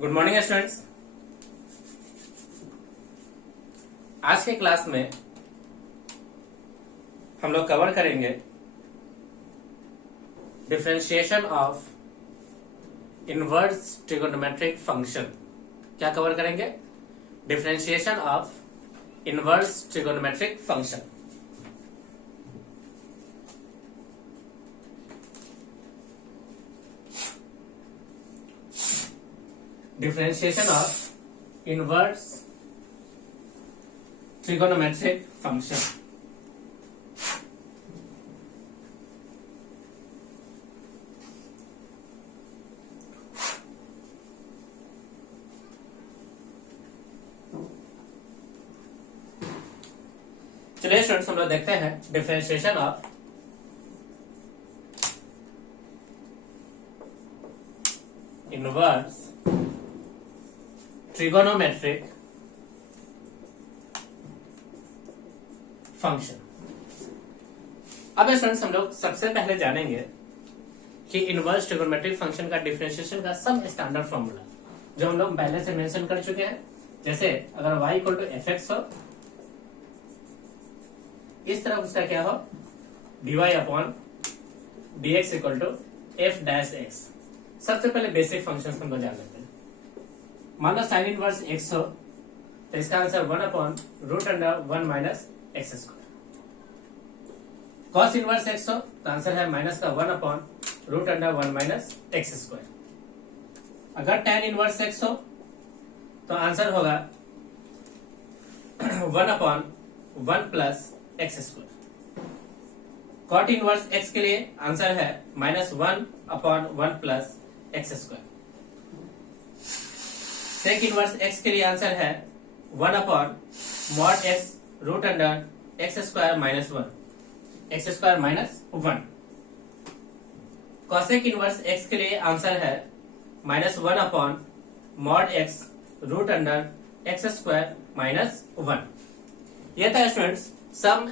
Good morning students. आज के class में हम लोग कवर करेंगे differentiation of inverse trigonometric function. क्या कवर करेंगे? Differentiation of inverse trigonometric function. Differentiation of inverse trigonometric function. चलिए स्टूडेंट्स, हम लोग देखते हैं differentiation of inverse trigonometric function. अब स्टूडेंट्स, हम लोग सबसे पहले जानेंगे कि इनवर्स ट्रिगोनोमेट्रिक फंक्शन का डिफरेंशिएशन का सब स्टैंडर्ड फॉर्मूला जो हम लोग पहले से मेंशन कर चुके हैं। जैसे अगर y equal to F X हो, इस तरफ उसका क्या हो, dy upon D X equal to F dash X. सबसे पहले बेसिक फंक्शन हम लोग जान लेते हैं। मान लो साइन इनवर्स एक्स हो तो इसका answer 1 upon root under 1 minus x square. Cos inverse x हो तो आंसर है माइनस का 1 upon root under 1 minus x square. अगर tan इनवर्स एक्स हो तो आंसर होगा 1 upon 1 plus x square. Cot inverse x के लिए आंसर है minus 1 upon 1 plus x square. Sec inverse x के लिए आंसर है 1 upon mod x root under x square minus 1, x square minus 1। Cosec inverse x के लिए answer है minus 1 upon mod x root under x square minus 1। यह था students some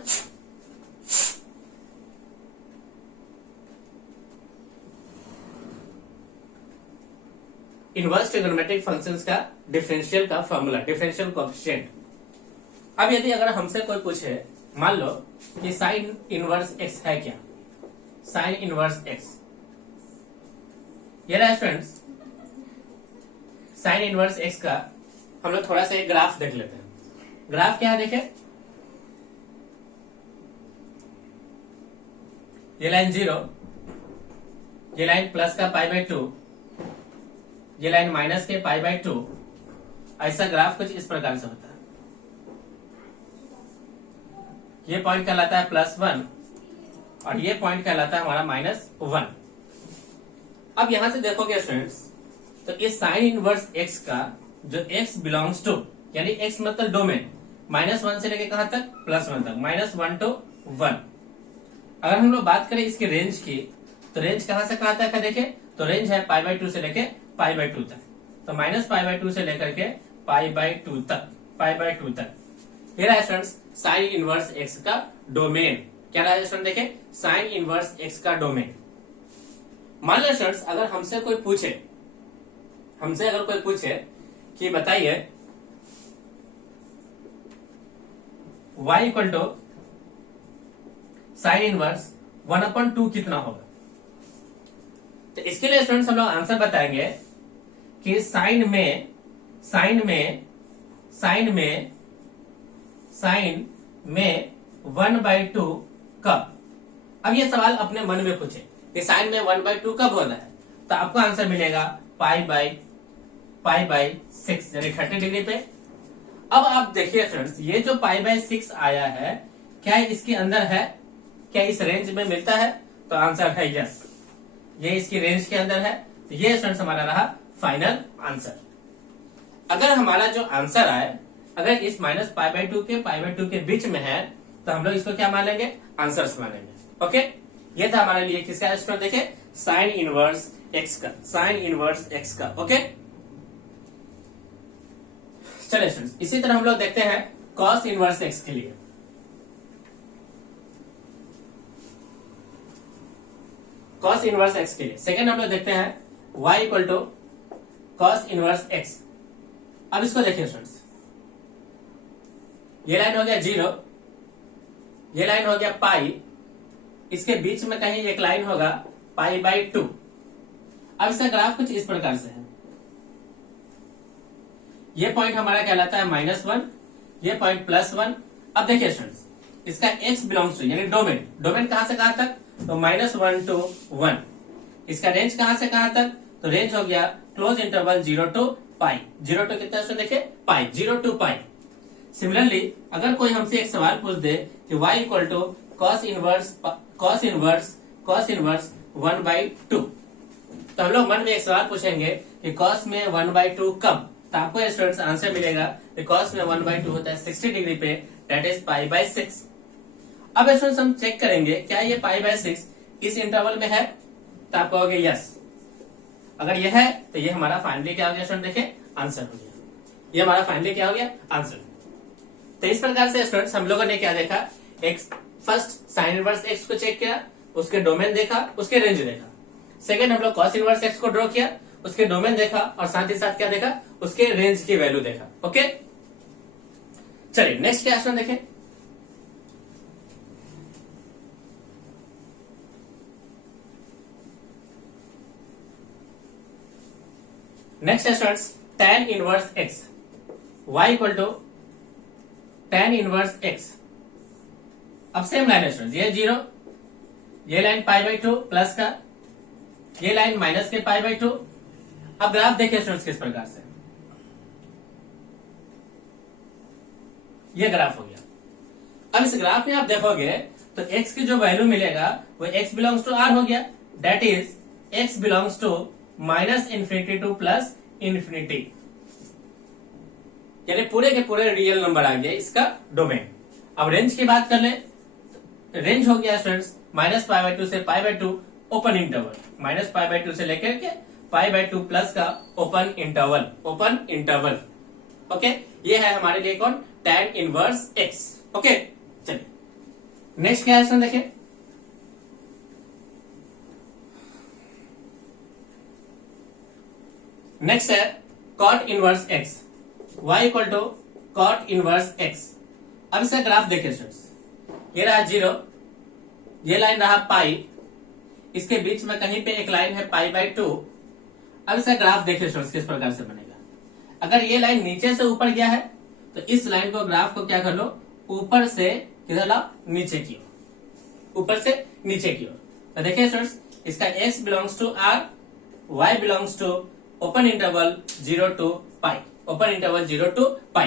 inverse trigonometric functions का differential का formula, differential coefficient. अब यदि अगर हमसे कोई पूछे, मान लो कि साइन इनवर्स एक्स है क्या, साइन इनवर्स एक्स ये रहा स्टूडेंट्स। साइन इनवर्स एक्स का हम लोग थोड़ा सा एक ग्राफ देख लेते हैं। ग्राफ क्या है देखे, ये लाइन 0, ये लाइन प्लस का पाई बाई 2, ये लाइन माइनस के पाई बाई 2। ऐसा ग्राफ कुछ इस प्रकार से होता है। ये पॉइंट कहलाता है +1 और ये पॉइंट कहलाता है हमारा -1। अब यहां से देखोगे स्टूडेंट्स, तो इस साइन इनवर्स एक्स का जो x बिलोंग्स टू, यानी x मतलब डोमेन, -1 से लेके कहां तक, +1 तक, -1 to 1। अगर हम लोग बात करें इसकी रेंज की, तो रेंज कहां से कहां तक है देखे, तो रेंज है पाई बाई 2 से लेके पाई बाई 2 तक। तो माइनस पाई बाई 2 से लेकर के पाई बाई 2 तक, पाई बाई 2 तक। ये रहा स्टूडेंट्स साइन इनवर्स एक्स का डोमेन। क्या रहा स्टूडेंट देखे, साइन इनवर्स एक्स का डोमेन। मान लो स्टूडेंट्स, अगर हमसे कोई पूछे कि बताइए y equal to sine inverse 1/2 कितना होगा, तो इसके लिए स्टूडेंट्स हम लोग आंसर बताएंगे कि साइन में 1/2 कब। अब ये सवाल अपने मन में पूछे कि साइन में 1/2 कब होता है, तो आपको आंसर मिलेगा पाई बाई 6 यानी 30 डिग्री पे। अब आप देखिए फ्रेंड्स, ये जो पाई बाई 6 आया है, क्या इसके अंदर है, क्या इस रेंज में मिलता है, तो आंसर है यस, ये इसकी रेंज के अंदर है। तो ये स्टूडेंट्स हमारा रहा फाइनल आंसर। अगर हमारा जो आंसर आए, अगर इस माइनस पाई बाई 2 के पाई बाई 2 के बीच में है, तो हम लोग इसको क्या मान लेंगे, आंसर्स मानेंगे। ओके, ये था हमारे लिए किसका स्टूडेंट देखे, साइन इनवर्स एक्स का, साइन इनवर्स एक्स का। ओके, चलिए स्टूडेंट्स, इसी तरह हम लोग देखते हैं कॉस इनवर्स एक्स के लिए। कॉस इनवर्स एक्स के लिए सेकेंड हम लोग देखते हैं y equal to cos inverse x. अब इसको देखिए स्टूडेंट्स, ये लाइन हो गया 0, ये लाइन हो गया पाई, इसके बीच में कहीं एक लाइन होगा π/2। अब इसका ग्राफ कुछ इस प्रकार से है, ये पॉइंट हमारा कहलाता है -1, ये पॉइंट +1। अब देखिए स्टूडेंट्स, इसका x बिलोंग्स टू यानी डोमेन, डोमेन कहां से कहां तक, तो -1 to 1। इसका रेंज कहां से कहां तक, तो रेंज हो गया क्लोज इंटरवल 0 to π। 0 टू कितना से देखिए पाई, 0 to π। सिमिलरली अगर कोई हमसे एक सवाल पूछ दे कि y equal to cos inverse 1/2, तो हम लोग मन में एक सवाल पूछेंगे कि cos में 1/2 कब, तो आपको स्टूडेंट्स आंसर मिलेगा कि cos में 1/2 होता है 60 डिग्री पे, दैट इज π/6। अब स्टूडेंट्स हम चेक करेंगे क्या ये π/6 इस इंटरवल में है, तो आप कहोगे यस। अगर ये है तो ये हमारा फाइनली क्या हो गया स्टूडेंट, देखिए आंसर हो गया, ये हमारा फाइनली क्या हो गया आंसर। तो इस प्रकार से स्टूडेंट्स हम लोगों ने क्या देखा, एक फर्स्ट साइन इनवर्स एक्स को चेक किया, उसके डोमेन देखा, उसके रेंज देखा। सेकंड हम लोग कॉस इनवर्स एक्स को ड्रॉ किया, उसके डोमेन देखा और साथ ही साथ क्या देखा, उसके रेंज की वैल्यू देखा। ओके, चलिए नेक्स्ट क्वेश्चन देखें। Next students, tan inverse x, y equal to tan inverse x. अब सेम लाइन है स्टूडेंट्स, ये 0, ये लाइन π/2 प्लस का, ये लाइन माइनस के π/2। अब ग्राफ देखिए स्टूडेंट्स किस प्रकार से, ये ग्राफ हो गया। अब इस ग्राफ में आप देखोगे तो x की जो वैल्यू मिलेगा वो x बिलोंग्स टू r हो गया, that is x belongs to -∞ to +∞, यानी पूरे के पूरे रियल नंबर आ गया इसका डोमेन। अब रेंज की बात कर ले, रेंज हो गया स्टूडेंट्स -π/2 से π/2 ओपन इंटरवल, -π/2 से लेकर के π/2 प्लस का ओपन इंटरवल। ओके, ये है हमारे लिए कौन, tan इनवर्स x। ओके, चलिए नेक्स्ट क्वेश्चन देखिए। नेक्स्ट है cot inverse x, y equal to cot inverse x। अब इसका ग्राफ देखिए स्टूडेंट्स, ये रहा 0, ये लाइन रहा पाई, इसके बीच में कहीं पे एक लाइन है π/2। अब इसका ग्राफ देखिए स्टूडेंट्स किस प्रकार से बनेगा। अगर ये लाइन नीचे से ऊपर गया है तो इस लाइन को, ग्राफ को क्या कर लो, ऊपर से किधर लाओ, नीचे की ओर, ऊपर से नीचे की ओर। तो देखिए स्टूडेंट्स, इसका x belongs to r, y belongs to open interval 0 to π, open interval 0 to π।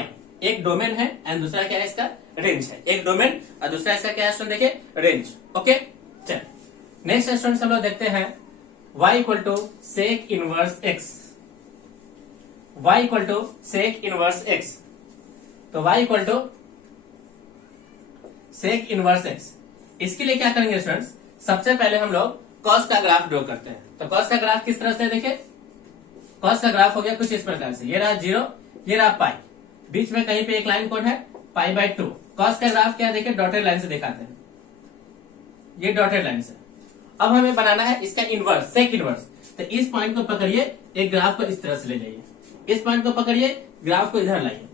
एक डोमेन है एंड दूसरा क्या है, इसका रेंज है। एक डोमेन और दूसरा इसका क्या है स्टूडेंट, देखिए रेंज। ओके, चल नेक्स्ट स्टूडेंट हम लोग देखते हैं y equal to sec inverse x, y equal to sec inverse x। तो y equal to sec inverse x, इसके लिए क्या करेंगे स्टूडेंट्स, सबसे पहले हम लोग cos का ग्राफ ड्रॉ करते हैं। तो cos का ग्राफ किस तरह से, देखिए cos का ग्राफ हो गया कुछ इस प्रकार से, ये रहा 0, ये रहा पाई, बीच में कहीं पे एक लाइन कौन है, π/2। cos का ग्राफ क्या है, देखिए डॉटेड लाइन से दिखाते हैं, ये डॉटेड लाइन से। अब हमें बनाना है इसका इनवर्स, सेक इनवर्स। तो इस पॉइंट को पकड़िए, एक ग्राफ को इस तरह से ले जाइए, इस पॉइंट को पकड़िए, ग्राफ को इधर लाइए,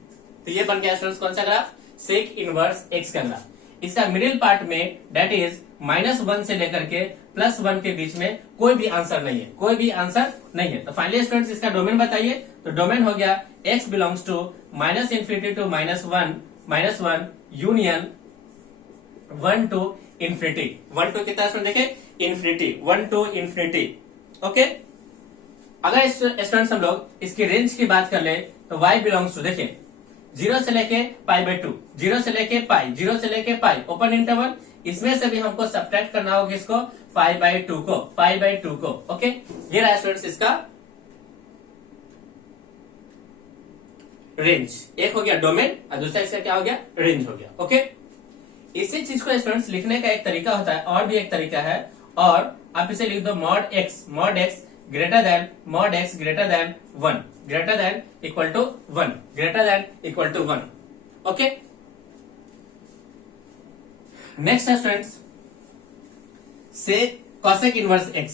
तो ये बन गया स्टूडेंट्स कौन सा ग्राफ, सेक इनवर्स x का ग्राफ। इसका मिडिल पार्ट में दैट इज -1 से लेकर के +1 के बीच में कोई भी आंसर नहीं है, कोई भी आंसर नहीं है। तो फाइनली स्टूडेंट्स इसका डोमेन बताइए। तो डोमेन हो गया x belongs to -∞ to -1 union 1 to ∞। 1 to कितना स्टूडेंट, देखिए इन्फिनिटी, 1 to ∞। ओके, अगर स्टूडेंट्स हम लोग इसकी रेंज की बात कर ले तो y बिलोंग्स टू, देखिए 0 से लेके π/2, 0 से लेके पाई, 0 से लेके पाई, ओपन इंटरवल। इसमें से भी हमको सब्ट्रैक्ट करना होगा इसको, π/2 को। ओके, ये रहा स्टूडेंट्स इसका रेंज। एक हो गया डोमेन और दूसरा इसका क्या हो गया, रेंज हो गया। ओके, इसी चीज को स्टूडेंट्स लिखने का एक तरीका होता है, और भी एक तरीका है, और आप इसे लिख दो mod x greater than mod x greater than 1, greater than equal to 1, greater than equal to 1। Okay, next है स्टूडेंट्स से cosec inverse x,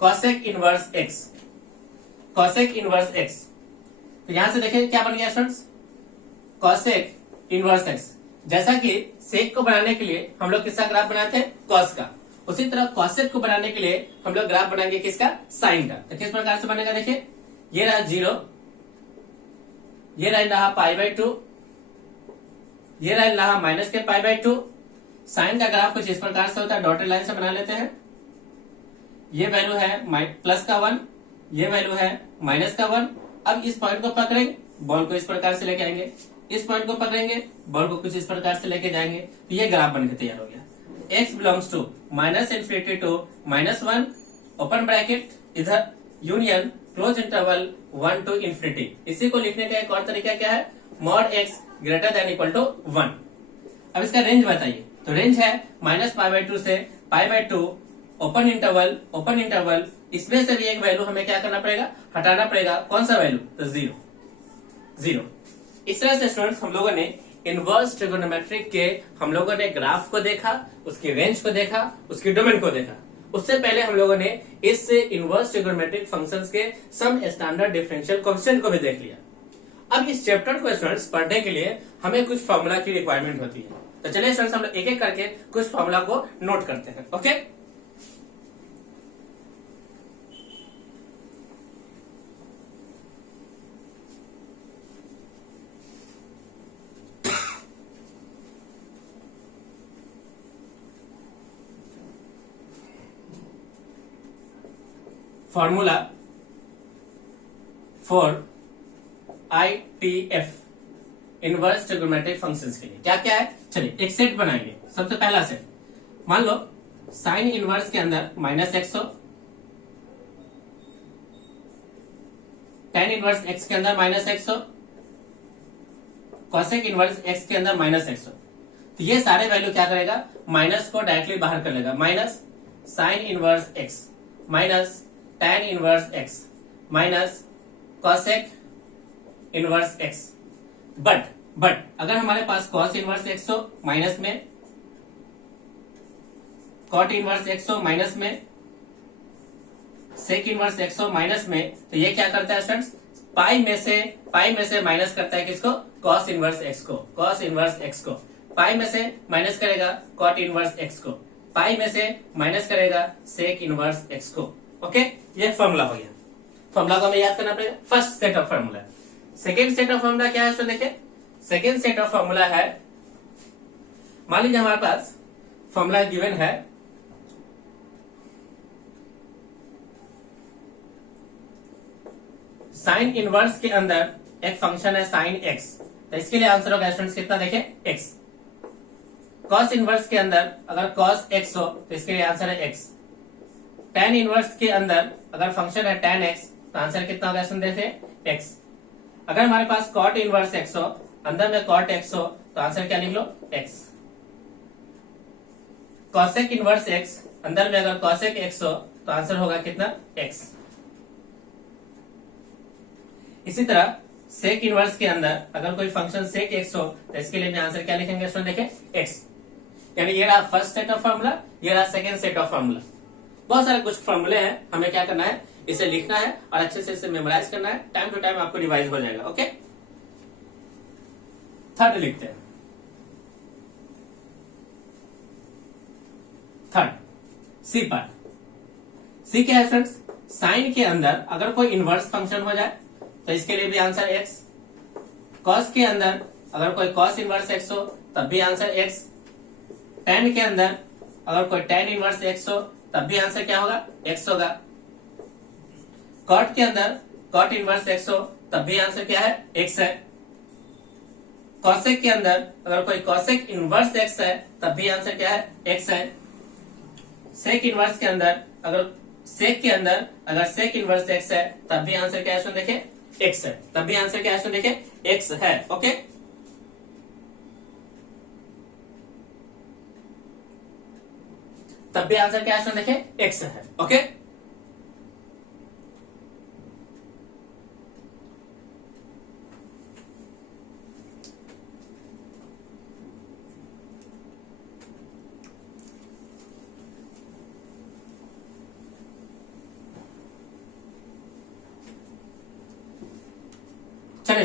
cosec inverse x। Cosec inverse x. तो यहां से देखिए क्या बन गया स्टूडेंट्स, कॉसेक इनवर्स एक्स। जैसा कि सेक को बनाने के लिए हम लोग किसका ग्राफ बनाते हैं, कॉस का, उसी तरह कॉसेक को बनाने के लिए हम लोग ग्राफ बनाएंगे किसका, साइन का। तो किस प्रकार से बनेगा देखिए, ये रहा 0, ये रहा π/2, ये रहा माइनस के π/2। साइन का ग्राफ कुछ इस प्रकार से होता है, डॉटेड लाइन से बना लेते हैं। ये वैल्यू है प्लस का 1, ये वैल्यू है माइनस का 1। अब इस पॉइंट को पकड़ेंगे, बॉल को इस प्रकार से लेके आएंगे, इस पॉइंट को पकड़ेंगे, बॉल को कुछ इस प्रकार से लेके जाएंगे, तो ये ग्राफ बनकर तैयार हो गया। x belongs to -∞ to -1 open bracket, इधर union close interval 1 to infinity. इसी को लिखने का एक और तरीका क्या है, mod x greater than equal to 1। अब इसका रेंज बताइए, तो रेंज है -π/2 से π/2 ओपन इंटरवल। इसमें से भी एक वैल्यू हमें क्या करना पड़ेगा, हटाना पड़ेगा। कौन सा वैल्यू, तो 0। इस तरह से स्टूडेंट्स हम लोगों ने इनवर्स ट्रिगोनोमेट्रिक के हम लोगों ने ग्राफ को देखा, उसकी रेंज को देखा, उसकी डोमेन को देखा। उससे पहले हम लोगों ने इस इनवर्स ट्रिगोनोमेट्रिक फंक्शंस के सम स्टैंडर्ड डिफरेंशियल कोएफिशिएंट को भी देख लिया। अब इस चैप्टर को स्टूडेंट्स पढ़ने के लिए हमें कुछ फॉर्मूला की रिक्वायरमेंट होती है। तो चलिए स्टूडेंट्स हम लोग एक एक करके कुछ फॉर्मूला को नोट करते हैं। Okay, formula for ITF inverse trigonometric functions के लिए क्या क्या है, चलिए एक सेट बनाएंगे। सबसे पहला सेट, मान लो साइन इनवर्स के अंदर -x हो, tan इनवर्स x के अंदर -x हो, cosec इनवर्स x के अंदर -x हो। तो ये सारे वैल्यू क्या करेगा, माइनस को डायरेक्टली बाहर कर लेगा। Minus sine inverse x minus tan inverse x minus cosec inverse x। But अगर हमारे पास cos इनवर्स x हो माइनस में, cot इनवर्स x हो माइनस में, sec इनवर्स x हो माइनस में, तो ये क्या करता है स्टूडेंट्स, पाई में से माइनस करता है किसको, cos इनवर्स x को। cos इनवर्स x को पाई में से माइनस करेगा cot इनवर्स x को, पाई में से माइनस करेगा sec इनवर्स x को। ओके, ये फॉर्मूला हो गया। फॉर्मूला को हमें याद करना पड़ेगा, first set of formula. Second set of formula क्या है, तो देखिए सेकेंड सेट ऑफ फॉर्मूला है, मान लीजिए हमारे पास फॉर्मूला गिवन है साइन इनवर्स के अंदर एक फंक्शन है साइन x, तो इसके लिए आंसर होगा स्टूडेंट्स कितना, देखिए x। कॉस इनवर्स के अंदर अगर कॉस x हो तो इसके लिए आंसर है x। tan इनवर्स के अंदर अगर फंक्शन है tan x तो आंसर कितना होगा स्टूडेंट, देखिए x। अगर हमारे पास cot इनवर्स x हो, अंदर में cot x हो, तो आंसर क्या लिख लो, x। cosec इनवर्स x, अंदर में अगर cosec x हो तो आंसर होगा कितना, x। इसी तरह sec इनवर्स के अंदर अगर कोई फंक्शन sec x हो तो इसके लिए भी आंसर क्या लिखेंगे स्टूडेंट, देखिए x। यानी ये रहा फर्स्ट सेट ऑफ फॉर्मूला, ये रहा सेकेंड सेट ऑफ फॉर्मूला। बहुत सारे कुछ फॉर्मूले हैं, हमें क्या करना है, इसे लिखना है और अच्छे से इसे मेमोराइज करना है। टाइम टू टाइम आपको रिवाइज हो जाएगा। ओके, थर्ड लिखते हैं। Third C part. सी क्या है फ्रेंड्स, साइन के अंदर अगर कोई इनवर्स फंक्शन हो जाए तो इसके लिए भी आंसर x। कॉस के अंदर अगर कोई कॉस इनवर्स x हो तब भी आंसर x। tan के अंदर अगर कोई tan इनवर्स x हो तब भी आंसर क्या होगा, x होगा। कॉट के अंदर कॉट इनवर्स x हो तब भी आंसर क्या है, x है। कॉसेक के अंदर अगर कोई कॉसेक इनवर्स x है तब भी आंसर क्या है, x है। सेक इनवर्स के अंदर अगर सेक के अंदर अगर सेक इनवर्स x है तब भी आंसर क्या है, देखिए x है। तब भी आंसर क्या है, देखिए x है। ओके, तब भी आंसर क्या है, देखिए x है। ओके,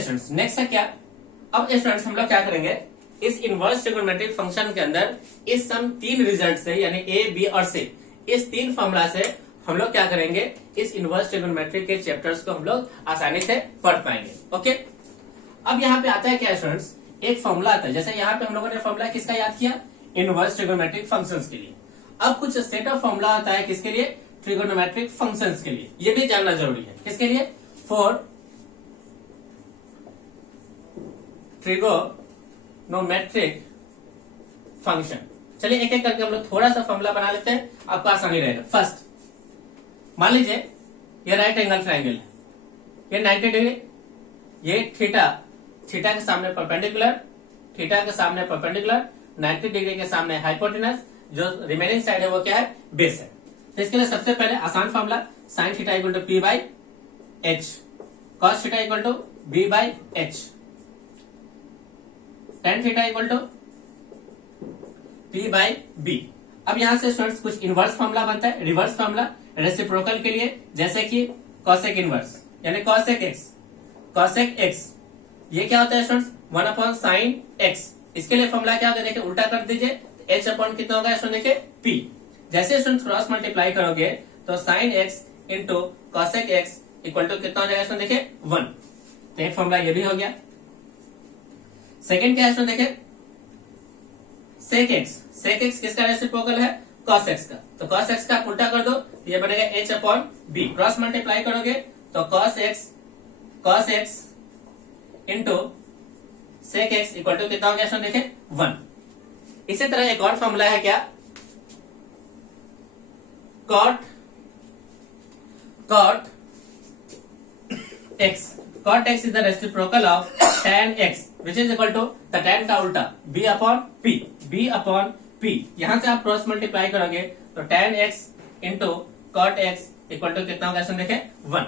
स्टूडेंट्स नेक्स्ट है क्या, अब स्टूडेंट्स हम लोग क्या करेंगे, इस इनवर्स ट्रिगोनोमेट्रिक फंक्शन के अंदर इस सम तीन रिजल्ट से यानी ए बी और सी, इस तीन फॉर्मूला से हम लोग क्या करेंगे, इस इनवर्स ट्रिगोनोमेट्रिक के चैप्टर्स को हम लोग आसानी से पढ़ पाएंगे। ओके, अब यहाँ पे आता है क्या स्टूडेंट्स, एक फॉर्मूला आता है, जैसे यहाँ पे हम लोगों ने फॉर्मूला किसका याद किया, इनवर्स ट्रिगोनोमेट्रिक फंक्शंस के लिए। अब कुछ सेट ऑफ फॉर्मूला आता है किसके लिए, ट्रिगोनोमेट्रिक फंक्शंस के लिए, ये भी जानना जरूरी है। किसके लिए, फॉर ट्रिगोनोमेट्रिक फंक्शन। चलिए एक एक करके हम लोग थोड़ा सा फॉर्मूला बना लेते हैं, आपको आसानी रहेगा। फर्स्ट मान लीजिए ये राइट एंगल ट्राइंगल है, ये 90 डिग्री, ये थीटा, थीटा के सामने परपेंडिकुलर, थीटा के सामने परपेंडिकुलर, 90 डिग्री के सामने हाइपोटेनस, जो रिमेनिंग साइड है वो क्या है, बेस है। तो इसके लिए सबसे पहले आसान formula, sine theta equal to p by h, cos theta equal to b by h, tan theta equal to p by b. अब यहां से स्टूडेंट्स कुछ इनवर्स फॉर्मूला बनता है, रिवर्स फॉर्मूला रेसिप्रोकल के लिए, जैसे कि कॉसेक इनवर्स यानी कॉसेक एक्स, कॉसेक एक्स ये क्या होता है स्टूडेंट्स, 1 अपॉन साइन एक्स। इसके लिए फॉर्मूला क्या होगा, देखिए उल्टा कर दीजिए, एच अपॉन कितना होगा स्टूडेंट, देखिए पी। जैसे स्टूडेंट्स क्रॉस मल्टीप्लाई करोगे तो sine x into cosec x equal to कितना हो जाएगा स्टूडेंट, देखिए 1। तो एक फॉर्मूला ये भी हो गया। सेकेंड क्या है स्टूडेंट, देखिए सेक एक्स, सेक एक्स किसका रेसिप्रोकल है, कॉस एक्स का, तो कॉस एक्स का उल्टा कर दो तो ये बनेगा h upon b. Cross multiply करोगे तो cos x into sec x equal to कितना हो गया स्टूडेंट, देखिए 1। इसी तरह एक और फॉर्मूला है क्या, cot x, cot x is the reciprocal of tan x which is equal to the tan का उल्टा b अपॉन p। यहां से आप क्रॉस मल्टीप्लाई करोगे तो tan x into cot x equal to कितना होगा, देखें 1।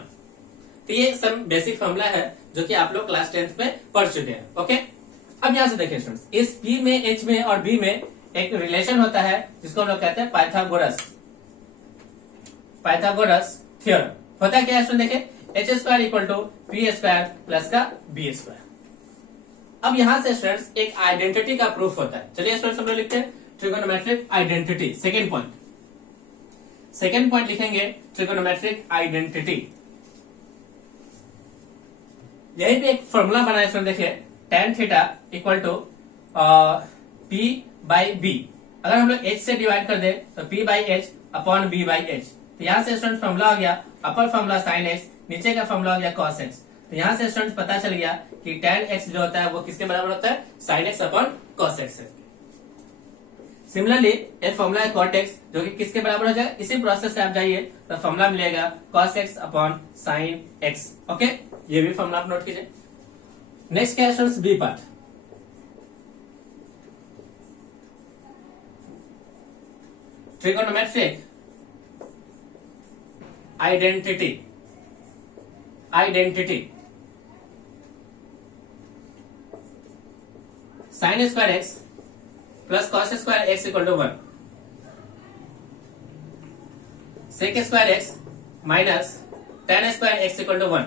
तो ये सम बेसिक फॉर्मूला है जो कि आप लोग क्लास 10th में पढ़ चुके हैं। ओके, अब यहां से देखिए स्टूडेंट्स, इस p में, h में और b में एक रिलेशन होता है जिसको हम लोग कहते हैं पाइथागोरस थ्योरम। होता क्या है स्टूडेंट, देखिए h square equal to p square plus का बी स्क्वायर। अब यहां से स्टूडेंट्स एक आइडेंटिटी का प्रूफ होता है। चलिए स्टूडेंट्स हम लोग लिखते हैं ट्रिगोनोमेट्रिक आइडेंटिटी। सेकेंड पॉइंट लिखेंगे ट्रिगोनोमेट्रिक आइडेंटिटी। यही पे एक फॉर्मूला बनाया स्टूडेंट, देखिए tan theta equal to p by b. अगर हम लोग h से डिवाइड कर दे तो p by H upon b by H. तो यहां से स्टूडेंट फॉर्मूला हो गया, अपर फॉर्मूला साइन एक्स, नीचे का फॉर्मूला हो गया कॉस एक्स। तो यहां से स्टूडेंट पता चल गया कि tan x जो होता है वो किसके बराबर होता है, sine x upon cos x. Similarly एक फॉर्मूला है कॉट एक्स जो कि किसके बराबर हो जाएगा, इसी प्रोसेस से आप जाइए तो फॉर्मूला मिलेगा cos x upon sine x. Okay, ये भी फॉर्मूला आप नोट कीजिए। नेक्स्ट क्या है students, B part, trigonometric identity sine square x plus cos square x equal to 1, sec square x minus tan square x equal to 1,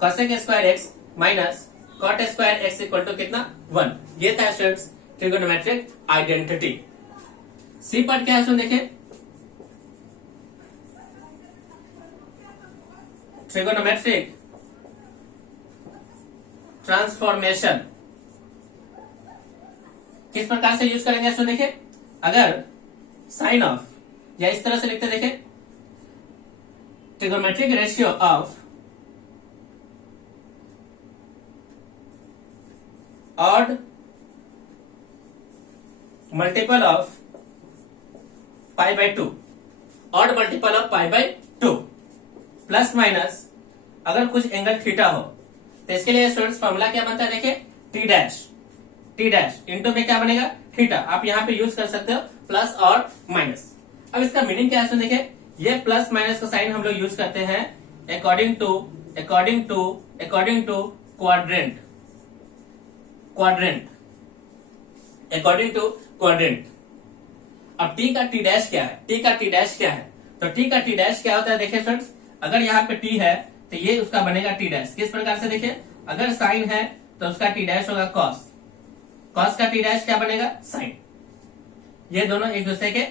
cosec square x minus cot square x equal to कितना 1। ये था students trigonometric identity. C part क्या है सुन देखिए, trigonometric transformation. किस प्रकार से use करेंगे सुन देखिए, अगर साइन ऑफ या इस तरह से लिखते देखिए, trigonometric ratio of odd multiple of pi by 2, odd multiple of pi by 2 plus minus अगर कुछ एंगल थीटा हो तो इसके लिए स्टूडेंट्स फॉर्मूला क्या बनता है, देखिए टी डैश इंटू में क्या बनेगा थीटा। आप यहाँ पे यूज कर सकते हो प्लस और माइनस। अब इसका मीनिंग क्या है, देखिए ये प्लस माइनस का साइन हम लोग यूज करते हैं अकॉर्डिंग टू क्वाड्रेंट। अब टी का टी डैश क्या है, तो टी का टी डैश क्या होता है, देखिए फ्रेंड्स अगर यहाँ पे टी है तो तो ये उसका बनेगा टी डैश। किस प्रकार से देखिए, अगर साइन है तो उसका टी डैश होगा कॉस, कॉस का टी डैश क्या बनेगा साइन। ये दोनों एक दूसरे के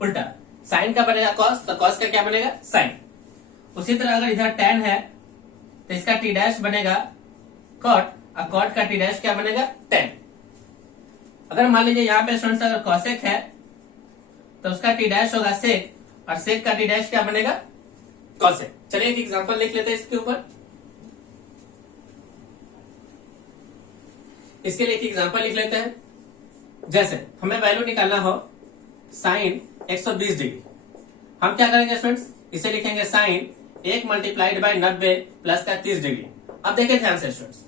उल्टा, साइन का बनेगा कॉस तो कॉस का क्या बनेगा साइन। उसी तरह अगर इधर टेन है तो इसका टी डैश बनेगा कॉट और कॉट का टी डैश क्या बनेगा टेन। अगर मान लीजिए यहाँ पे स्टूडेंट्स अगर कॉसेक है तो उसका टी डैश होगा सेक और सेक का टी डैश क्या बनेगा कॉसेक। चलिए एक एग्जांपल लिख लेते हैं इसके ऊपर। इसके लिए एक एग्जांपल लिख लेते हैं। जैसे हमें वैल्यू निकालना हो साइन 120 डिग्री, हम क्या करेंगे स्टूडेंट्स, इसे लिखेंगे साइन 1 मल्टीप्लाइड बाय 90 प्लस का 30 डिग्री। अब देखिए ध्यान से students,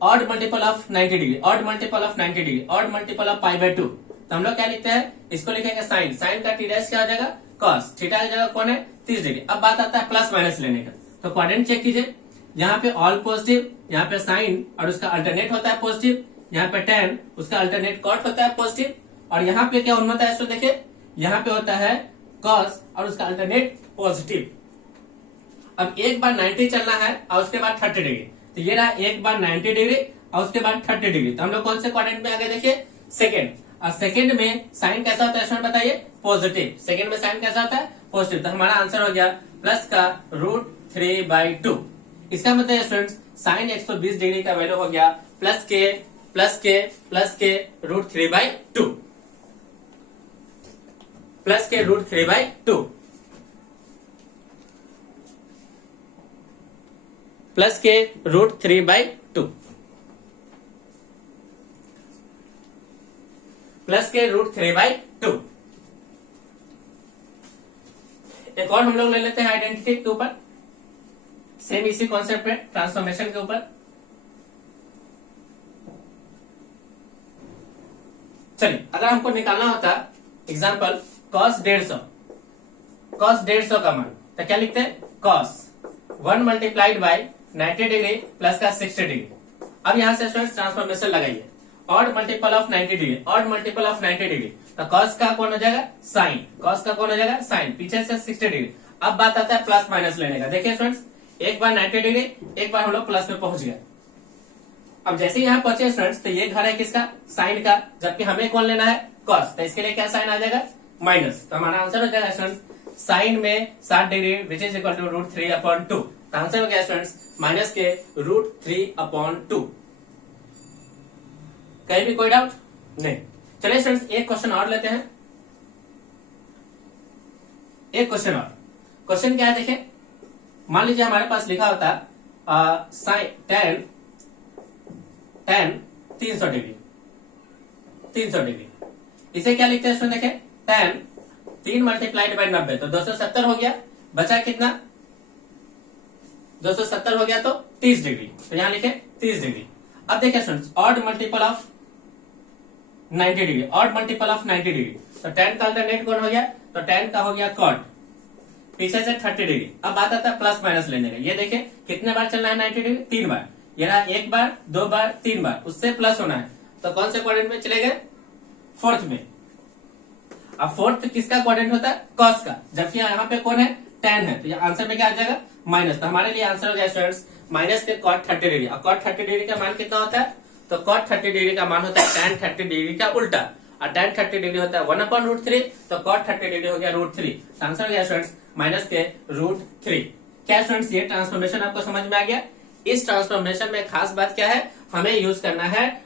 odd multiple of 90 degree, odd multiple of 90 degree, odd multiple of pi by 2। तो हम लोग क्या लिखते हैं, इसको लिखेंगे साइन, साइन का टी डैश क्या हो जाएगा कॉस, थीटा की जगह कौन है 30 डिग्री। अब बात आता है प्लस माइनस लेने का, तो क्वाड्रेंट चेक कीजिए, यहाँ पे ऑल पॉजिटिव, यहाँ पे साइन और उसका अल्टरनेट होता है पॉजिटिव, यहाँ पे टेन उसका अल्टरनेट कॉट होता है पॉजिटिव, और यहाँ पे क्या होता है, देखिए यहाँ पे होता है कॉस और उसका अल्टरनेट पॉजिटिव। अब एक बार 90 चलना है और उसके बाद 30 डिग्री, तो ये रहा एक बार 90 डिग्री और उसके बाद 30 डिग्री। तो हम लोग कौन से क्वाड्रेंट में आगे देखिए सेकेंड, और सेकेंड में साइन कैसा होता है स्टूडेंट बताइए पॉजिटिव, सेकेंड में साइन कैसा होता है पॉजिटिव। तो हमारा आंसर हो गया प्लस का √3/2। इसका मतलब स्टूडेंट्स साइन 120 डिग्री का वैल्यू हो गया प्लस के √3/2, प्लस के √3/2, प्लस के √3/2, प्लस के √3/2। एक और हम लोग ले लेते हैं आइडेंटिटी के ऊपर, सेम इसी कॉन्सेप्ट में ट्रांसफॉर्मेशन के ऊपर। चलिए अगर हमको निकालना होता एग्जांपल cos 150 का मान, तो क्या लिखते हैं cos 1 multiplied by 90 degree plus का 60 डिग्री। अब यहां से स्टूडेंट्स ट्रांसफॉर्मेशन लगाइए, odd multiple of 90 degree, odd multiple of 90 degree, तो cos का कौन हो जाएगा साइन, cos का कौन हो जाएगा साइन, पीछे से 60 डिग्री। अब बात आता है प्लस माइनस लेने का। देखिए स्टूडेंट्स, एक बार 90 डिग्री, एक बार हम लोग प्लस में पहुंच गए। अब जैसे ही यहाँ पहुंचे स्टूडेंट्स, तो ये घर है किसका साइन का, जबकि हमें कौन लेना है cos, तो इसके लिए क्या साइन आ जाएगा माइनस। तो हमारा आंसर हो जाएगा स्टूडेंट्स साइन में 60 degree which is equal to √3/2। तो आंसर हो गया स्टूडेंट्स माइनस के √3/2। कहीं भी कोई डाउट नहीं। चलिए स्टूडेंट्स एक क्वेश्चन और लेते हैं, एक क्वेश्चन और। क्वेश्चन क्या है देखिए, मान लीजिए हमारे पास लिखा होता साइन टेन 300 डिग्री, 300 डिग्री। इसे क्या लिखते हैं स्टूडेंट, देखें टेन 3 मल्टीप्लाइड बाय 90, तो 270 हो गया, बचा कितना 270 हो गया तो 30 डिग्री, तो यहां लिखे 30 डिग्री। अब देखिए students, odd multiple of 90 degree, odd multiple of 90 degree, तो 10 का अल्टरनेट कौन हो गया, तो 10 का हो गया कॉट, पीछे से 30 डिग्री। अब बात आता है प्लस माइनस लेने का। ये देखिए कितने बार चलना है 90 डिग्री, 3 बार, ये रहा एक बार, 2 बार, 3 बार, उससे प्लस होना है, तो कौन से क्वाड्रेंट में चले गए फोर्थ में। अब फोर्थ किसका क्वाड्रेंट होता है कॉस का, जबकि यहाँ पे कौन है 10 है, तो ये आंसर में क्या आ जाएगा माइनस। तो हमारे लिए आंसर हो गया स्टूडेंट्स माइनस के कॉट 30 डिग्री। अब कॉट 30 डिग्री का मान कितना होता है, तो कॉट 30 डिग्री का मान होता है tan 30 डिग्री का उल्टा, और tan 30 डिग्री होता है 1/√3, तो कॉट 30 डिग्री हो गया √3। तो आंसर हो गया स्टूडेंट्स माइनस के √3। क्या स्टूडेंट्स ये ट्रांसफॉर्मेशन आपको समझ में आ गया। इस ट्रांसफॉर्मेशन में खास बात क्या है, हमें यूज करना है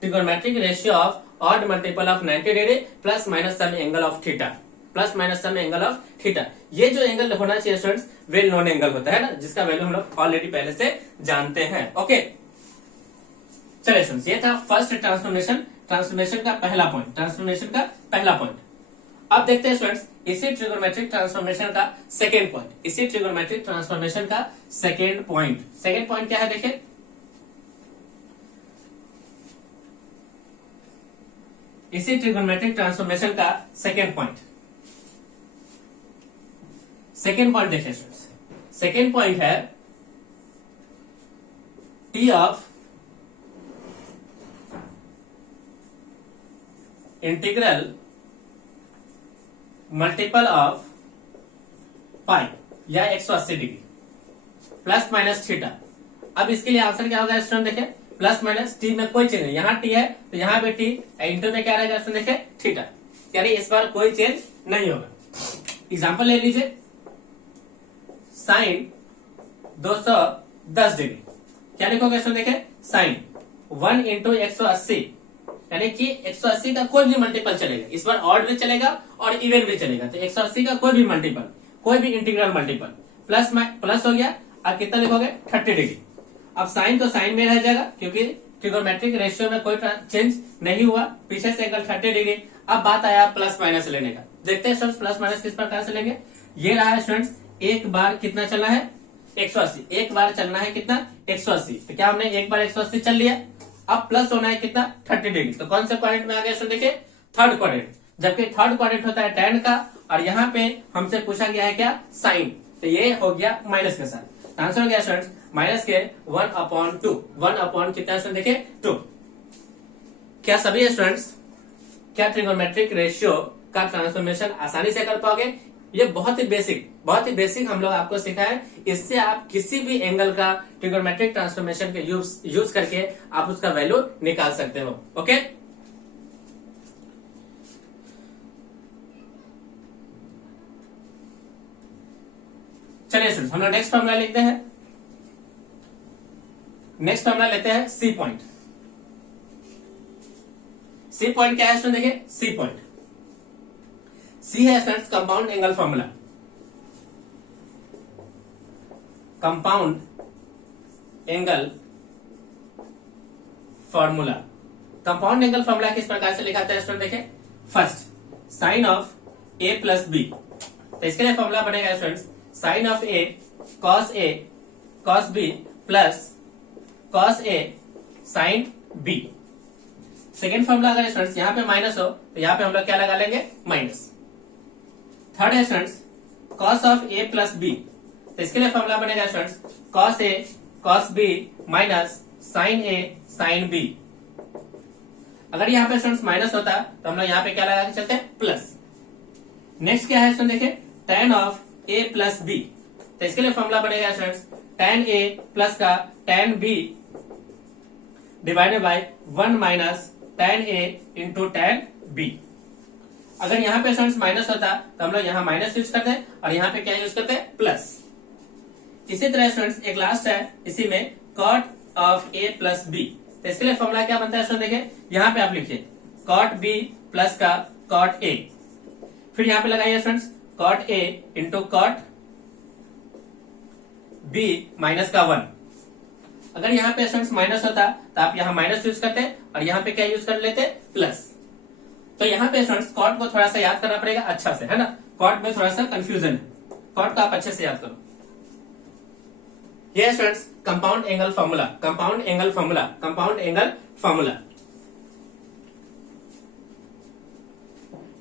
trigonometric ratio of odd multiple of 90 degree plus minus some angle of theta, plus minus some angle of theta. ये जो एंगल होना चाहिए स्टूडेंट्स वेल नोन एंगल होता है ना, जिसका वैल्यू हम लोग ऑलरेडी पहले से जानते हैं। ओके चलिए स्टूडेंट्स, ये था फर्स्ट ट्रांसफॉर्मेशन, ट्रांसफॉर्मेशन का पहला पॉइंट, ट्रांसफॉर्मेशन का पहला पॉइंट। अब देखते हैं स्टूडेंट्स इसी ट्रिगोनोमेट्रिक ट्रांसफॉर्मेशन का सेकेंड पॉइंट, इसी ट्रिगोनोमेट्रिक ट्रांसफॉर्मेशन का सेकेंड पॉइंट। सेकेंड पॉइंट क्या है देखिए, इसी ट्रिगोनोमेट्रिक ट्रांसफॉर्मेशन का सेकेंड पॉइंट। सेकेंड पॉइंट देखिए स्टूडेंट्स, सेकेंड पॉइंट है T of integral multiple of pi या 180 डिग्री प्लस माइनस थीटा। अब इसके लिए आंसर क्या होगा स्टूडेंट देखे, प्लस माइनस टी में कोई चेंज नहीं, यहाँ टी है तो यहाँ भी टी, इंटू में क्या रहेगा स्टूडेंट देखे थीटा, यानी इस बार कोई चेंज नहीं होगा। एग्जाम्पल ले लीजिए, साइन 210 डिग्री, क्या लिखोगे स्टूडेंट देखे, साइन 1 इंटू 180, यानी कि 180 का कोई भी मल्टीपल चलेगा, इस बार ऑड भी चलेगा और इवन भी चलेगा, तो 180 का कोई भी मल्टीपल, कोई भी इंटीग्रल मल्टीपल, प्लस हो गया। अब कितना लिखोगे 30 डिग्री। अब साइन तो साइन में रह जाएगा क्योंकि ट्रिगोनोमेट्रिक रेशियो में कोई चेंज नहीं हुआ, पीछे से एंगल 30 डिग्री। अब बात आया प्लस माइनस लेने का, देखते हैं स्टूडेंट्स प्लस माइनस किस प्रकार से लेंगे। ये रहा है स्टूडेंट्स, एक बार कितना चलना है 180, एक बार चलना है कितना 180, तो क्या हमने एक बार 180 चल लिया। अब प्लस होना है कितना 30 डिग्री, तो कौन से क्वाड्रेंट में आ गया स्टूडेंट देखिए, थर्ड क्वाड्रेंट, जबकि थर्ड क्वाड्रेंट होता है tan का, और यहाँ पे हमसे पूछा गया है क्या साइन, तो ये हो गया माइनस के साथ। आंसर हो गया स्टूडेंट्स माइनस के 1/2, 1 कितना स्टूडेंट देखिए 2। क्या सभी स्टूडेंट्स क्या ट्रिगोनोमेट्रिक रेशियो का ट्रांसफॉर्मेशन आसानी से कर पाओगे। ये बहुत ही बेसिक हम लोग आपको सिखाए, इससे आप किसी भी एंगल का ट्रिगोनोमेट्रिक ट्रांसफॉर्मेशन के यूज करके आप उसका वैल्यू निकाल सकते हो। ओके, चलिए स्टूडेंट्स हम लोग नेक्स्ट फॉर्मूला लिखते हैं। नेक्स्ट फॉर्मूला लेते हैं सी पॉइंट। सी पॉइंट क्या है स्टूडेंट देखिए, सी पॉइंट, सी है students compound angle formula, compound angle formula. Compound angle formula किस प्रकार से लिखा जाता है स्टूडेंट देखिए, first sine of a plus b, तो इसके लिए फॉर्मूला बनेगा students sine of a cos b plus cos a sine b. Second formula अगर स्टूडेंट्स यहाँ पे माइनस हो तो यहाँ पे हम लोग क्या लगा लेंगे माइनस। थर्ड है students cos of a plus b, तो इसके लिए फॉर्मूला बनेगा students cos a cos b minus sine a sine b. अगर यहाँ पे स्टूडेंट्स माइनस होता तो हम लोग यहाँ पे क्या लगा के चलते हैं प्लस। नेक्स्ट क्या है स्टूडेंट देखिए tan of a plus b, तो इसके लिए फॉर्मूला बनेगा स्टूडेंट्स tan ए प्लस का tan b divided by 1 minus tan a into tan b. अगर यहाँ पे स्टूडेंट्स माइनस होता तो हम लोग यहाँ माइनस यूज करते हैं और यहाँ पे क्या यूज करते हैं प्लस। इसी तरह स्टूडेंट्स एक लास्ट है इसी में cot of a plus b, तो इसके लिए फॉर्मूला क्या बनता है स्टूडेंट देखिए, यहाँ पे आप लिखिए cot बी प्लस का cot ए, फिर यहाँ पे लगाइए स्टूडेंट्स cot ए इंटू cot बी माइनस का 1। अगर यहाँ पे स्टूडेंट्स माइनस होता तो आप यहाँ माइनस यूज करते और यहाँ पे क्या यूज कर लेते प्लस। तो यहाँ पे स्टूडेंट्स कॉट को थोड़ा सा याद करना पड़ेगा अच्छा से, है ना, कॉट में थोड़ा सा कंफ्यूजन है, कॉट को आप अच्छे से याद करो। ये students compound angle formula, compound angle formula, compound angle formula.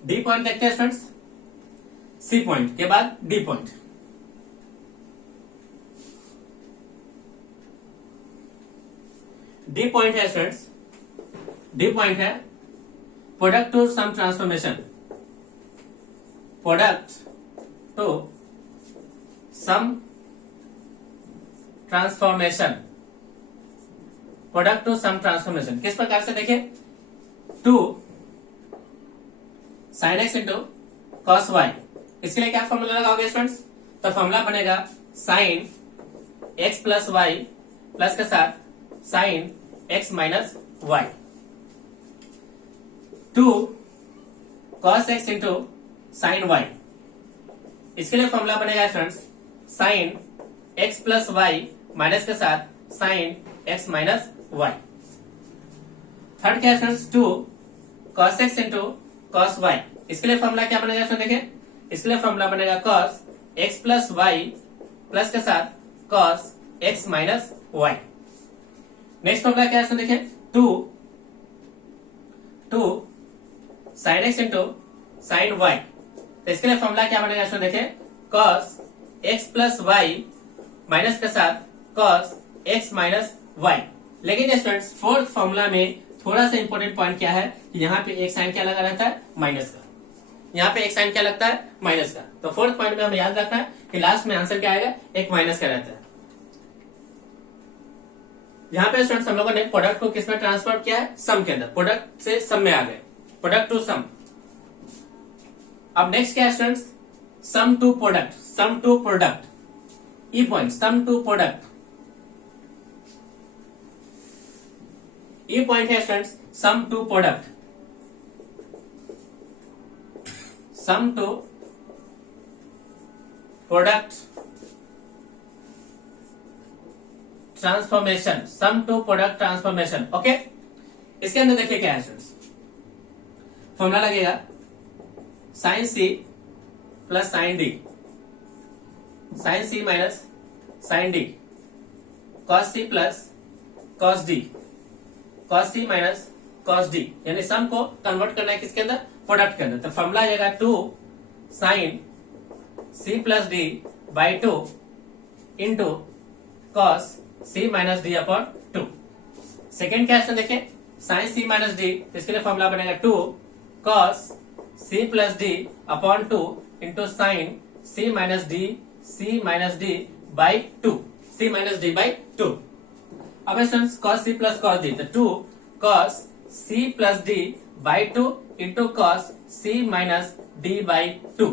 D point देखते हैं स्टूडेंट्स, सी पॉइंट के बाद डी पॉइंट। डी पॉइंट है स्टूडेंट्स, डी पॉइंट है product to sum transformation, product to sum transformation, product to sum transformation. किस प्रकार से देखिए, two sine x into cos y, इसके लिए क्या फॉर्मूला लगाओगे स्टूडेंट्स, तो फॉर्मूला बनेगा sine x plus y plus के साथ sine x minus y. Two cos x into sine y, इसके लिए फॉर्मूला बनेगा students sine x plus y minus के साथ sine x minus y. Third क्या है students, two cos x into cos y, इसके लिए फॉर्मूला क्या बनेगा स्टूडेंट देखिए, इसके लिए फॉर्मूला बनेगा cos x plus y plus के साथ cos x minus y. Next formula क्या है देखिए, two sine x into sine y, तो इसके लिए फॉर्मूला क्या बनेगा इसमें देखिए cos x plus y minus के साथ कॉस एक्स माइनस वाई। लेकिन स्टूडेंट्स फोर्थ फॉर्मूला में थोड़ा सा इंपॉर्टेंट पॉइंट क्या है कि यहाँ पे एक साइन क्या लगा रहता है माइनस का, यहाँ पे एक साइन क्या लगता है माइनस का। तो फोर्थ पॉइंट में हमें याद रखना है कि लास्ट में आंसर क्या आएगा, एक माइनस का रहता है। यहाँ पे स्टूडेंट्स हम लोगों ने प्रोडक्ट को किसमें ट्रांसफॉर्म किया है, सम के अंदर, प्रोडक्ट से सम में आ गए, प्रोडक्ट टू सम। अब नेक्स्ट क्या है students, sum to product, sum to product, E point, sum to product, E point है students sum to product, sum to product transformation, sum to product transformation. Okay, इसके अंदर देखिए क्या है स्टूडेंट्स, फॉर्मूला लगेगा साइन सी plus sine D, sine सी minus sine D, cos सी plus cos D, cos सी minus cos D, यानी sum को convert करना है किसके अंदर, प्रोडक्ट के अंदर। तो फॉर्मूला आ जाएगा 2 sine C plus d by 2 into cos C minus d upon 2। Second क्या है देखिए, साइन सी माइनस डी, इसके लिए फॉर्मूला बनेगा 2 cos C plus d upon 2 into sine C minus d by 2, c minus d by 2। अब students cos c plus cos d, तो 2 cos c plus d by 2 into cos c minus d by 2।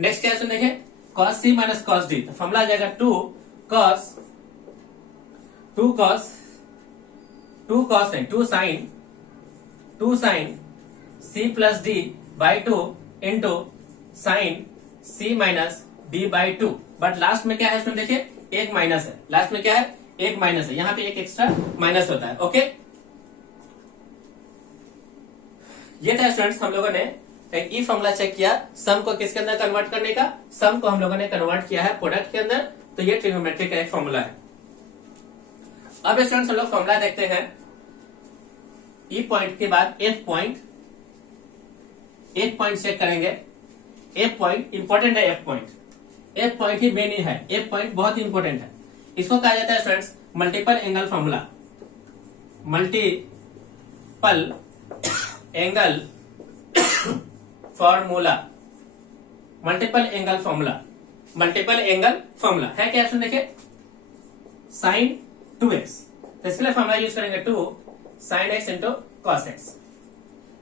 Next क्या है देखिए, cos c minus cos d, तो formula आ जाएगा 2 cos sin c plus d by 2 into sine c minus d by 2। But last में क्या है इसमें देखिए, एक माइनस है, लास्ट में क्या है, एक माइनस है, यहां पे एक एक्स्ट्रा माइनस होता है। ओके, ये था स्टूडेंट्स हम लोगों ने एक ई फॉर्मूला चेक किया, सम को किसके अंदर कन्वर्ट करने का, सम को हम लोगों ने कन्वर्ट किया है प्रोडक्ट के अंदर। तो ये ट्रिग्नोमेट्री का एक फॉर्मूला है। अब स्टूडेंट्स हम लोग फॉर्मूला देखते हैं, ई पॉइंट के बाद F point, F point check करेंगे। एफ पॉइंट इंपॉर्टेंट है, एफ पॉइंट ही मेन है, एफ पॉइंट बहुत ही इंपॉर्टेंट है। इसको कहा जाता है students multiple angle formula, multiple angle formula, multiple angle formula, multiple angle formula है क्या स्टूडेंट देखिए, साइन 2x, तो इसके लिए फॉर्मूला यूज करेंगे 2 sine x into cos x।